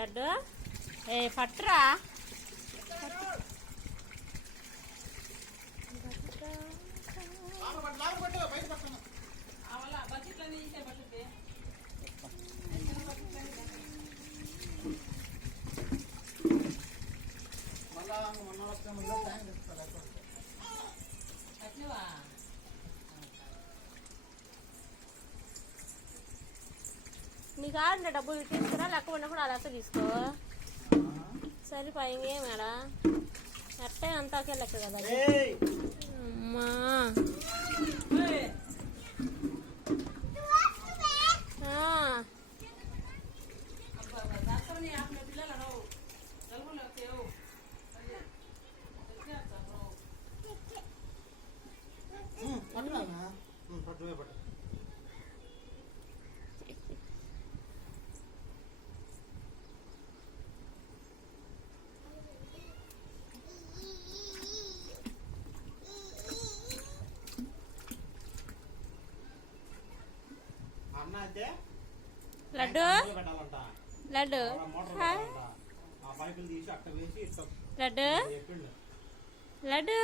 లడ్డు ఏ పట్రా నీకు ఆడిన డబ్బులు తీసుకురా, లేకపోయినా కూడా అలా తీసుకో. సరిపోయింది మేడం, అట్టే అంతాకే లెక్క కదా. అమ్మా లడ్డు లడ్డు లడ్డు లడ్డు